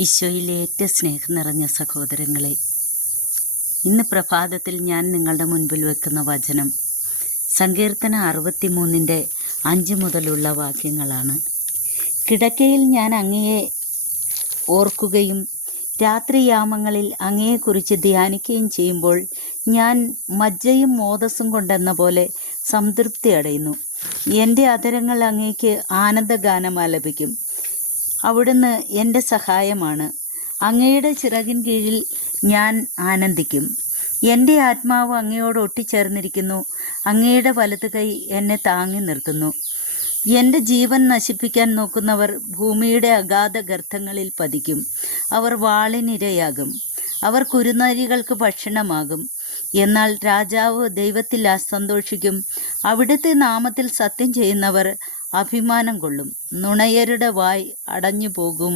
ഈശോയിലെ ഏറ്റവും സ്നേഹം നിറഞ്ഞ സഹോദരങ്ങളെ, ഇന്ന് പ്രഭാതത്തിൽ ഞാൻ നിങ്ങളുടെ മുൻപിൽ വെക്കുന്ന വചനം സങ്കീർത്തനം 63 5 മുതലുള്ള വാക്യങ്ങളാണ്. കിടക്കയിൽ ഞാൻ അങ്ങയെ ഓർക്കുകയും രാത്രിയാമങ്ങളിൽ അങ്ങയെക്കുറിച്ച് ധ്യാനിക്കുകയും ചെയ്യുമ്പോൾ ഞാൻ മജ്ജയും മോദസ്സും കൊണ്ടെന്ന പോലെ സംതൃപ്തി അടയുന്നു. എൻ്റെ അധരങ്ങൾ അങ്ങേക്ക് ആനന്ദഗാനം ആലപിക്കും. അവിടുന്ന് എൻ്റെ സഹായമാണ്. അങ്ങയുടെ ചിറകിൻ കീഴിൽ ഞാൻ ആനന്ദിക്കും. എൻ്റെ ആത്മാവ് അങ്ങയോട് ഒട്ടിച്ചേർന്നിരിക്കുന്നു. അങ്ങയുടെ വലതു കൈ എന്നെ താങ്ങി നിർത്തുന്നു. എൻ്റെ ജീവൻ നശിപ്പിക്കാൻ നോക്കുന്നവർ ഭൂമിയുടെ അഗാധ ഗർത്തങ്ങളിൽ പതിക്കും. അവർ വാളിനിരയാകും. അവർ കുരുനരികൾക്ക് ഭക്ഷണമാകും. എന്നാൽ രാജാവ് ദൈവത്തിൽ സന്തോഷിക്കും. അവിടുത്തെ നാമത്തിൽ സത്യം ചെയ്യുന്നവർ അഭിമാനം കൊള്ളും. നുണയരുടെ വായ് അടഞ്ഞു പോകും.